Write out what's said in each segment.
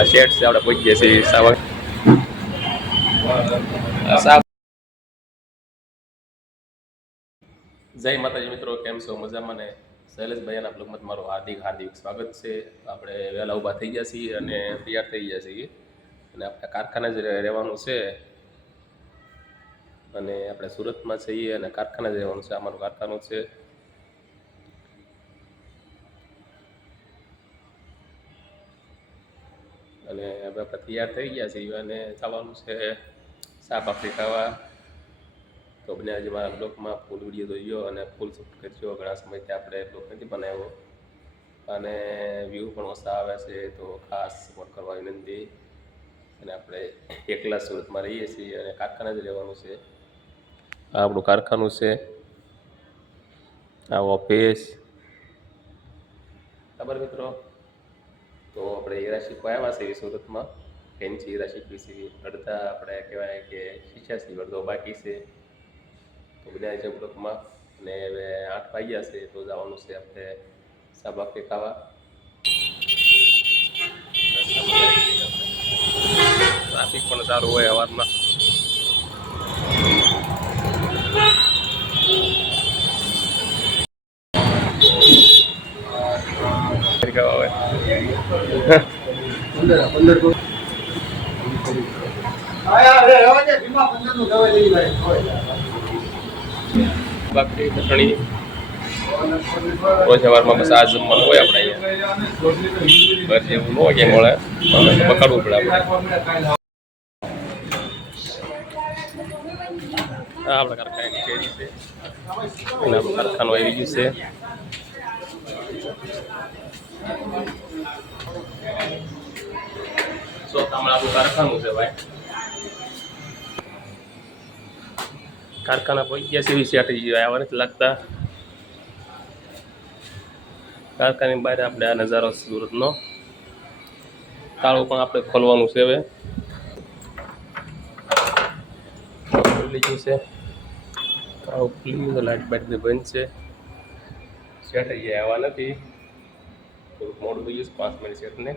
આ શેડ છે આપણે પહોંચી ગયા છીએ સાવર સાવ. જય માતાજી મિત્રો, કેમ છો? મજામાં ને? શૈલેષભાઈના બ્લોગમાં તમારું હાર્દિક હાર્દિક સ્વાગત છે. આપણે વહેલા ઊભા થઈ ગયા છીએ અને તૈયાર થઈ ગયા છીએ અને આપણે કારખાને જ રહેવાનું છે અને આપણે સુરતમાં છીએ અને કારખાને જ રહેવાનું છે. અમારું કારખાનું છે. અને હવે આપણે તૈયાર થઈ ગયા છીએ અને જવાનું છે સાપ આપણી ખાવા. તો બને આજે મારા બ્લોગમાં ફૂલ વિડીયો જોયો અને ફૂલ શૂટ કરજો. ઘણા સમયથી આપણે બ્લોગ નથી બનાવ્યો અને વ્યૂ પણ ઓછા આવે છે, તો ખાસ સપોર્ટ કરવા વિનંતી. અને આપણે એકલા સુરતમાં રહીએ છીએ અને કારખાને જ રહેવાનું છે. આ આપણું કારખાનું છે, આ ઓફિસ. ખબર મિત્રો? તો આપણે હીરા શીખવા આવ્યા છીએ સુરતમાં. ફેન્સી હીરા શીખવી છીએ. અડધા આપણે કહેવાય કે શીખ્યા છીએ, અડધો બાકી છે. તો બધા છે બ્લોકમાં. અને હવે 8 વાગ્યા છે તો જવાનું છે આપણે સાબાફી ખાવા. ટ્રાફિક પણ સારું હોય સવારમાં. બાકી ચટણી રોજ સવારમાં બસ આ જમવાનું હોય આપણે અહીંયા. ઘર જેવું ન હોય કે મળે, પકડવું પડે આપણે. આપણે કારખાનાની શેરી છે અને આપણું કારખાનું આવી ગયું છે. આપણું કારખાનું છે ભાઈ. કારખાના પહોંચી ગયા છે. વિષયાટી આવ્યા નથી લાગતા. કારખાની બહાર આપણે આ નજારો સુરતનો. તાળું પણ આપણે ખોલવાનું છે હવે. ખુલી ગયું છે તાળું. ખુલી ગયું તો લાઇટ બાઇટ બંધ છે. શેઠ અહીંયા આવ્યા નથી, થોડુંક મોડું થઈ ગયું 5 મિનિટ શેઠને.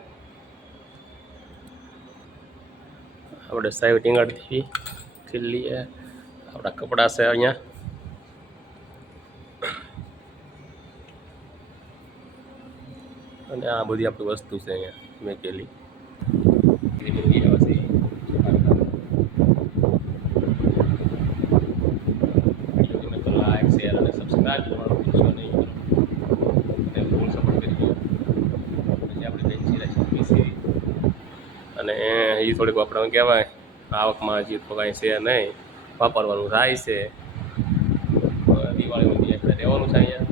આપણે સાઈડ ટીંગાડથી ખીલીએ. આપણા કપડાં છે અહીંયા. અને આ બધી આપણી વસ્તુ છે અહીંયા મેકેલી. લાઈક શેર અને સબસ્ક્રાઈબ કરવાનું ભૂલશો નહીં. અને ફૂલ સપોર્ટ કરજો. પછી આપણે ફેન્સી રાખી છે અને એ થોડીક આપણે કહેવાય આવકમાં હજી તો કાંઈ છે નહીં, વાપરવાનું થાય છે. દિવાળીમાં આપણે રહેવાનું છે અહીંયા.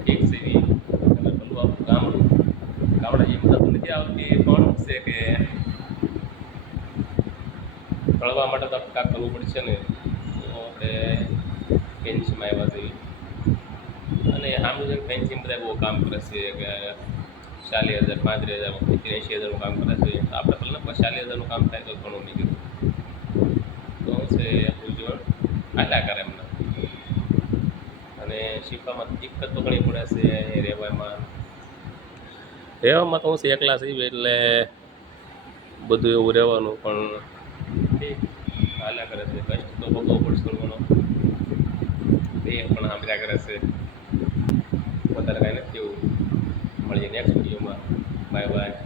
ઠીક છે એવી પેલું આપણું ગામડું. ગામડા જેવી મજા તો નથી આવતી, પણ છે કે ચડવા માટે તો આપણે કાંક કરવું પડશે ને. તો આપણે ફેન્સીમાં આવ્યા છીએ અને આમનું જે ફેન્સી બધા બહુ કામ કરે છે કે 40,000 35,000 80,000નું કામ કરે છે. તો આપણે પહેલાં 40,000નું કામ થાય તો ઘણું નહીં કીધું. તો છે આપણું જોડ આટલા કરે એમને. અને શીખવામાં દિક્કત તો ઘણી પડે છે. રહેવામાં તો હું છે એકલા છીએ એટલે બધું એવું રહેવાનું, પણ ઠીક હાલ્યા કરે છે. કષ્ટ તો ભોગવવો પડશે થોડું ઘણો. એ પણ સાંભળ્યા કરે છે. વધારે કાંઈ નથી એવું. મળીએ નેક્સ્ટ વિડીયોમાં. Bye bye.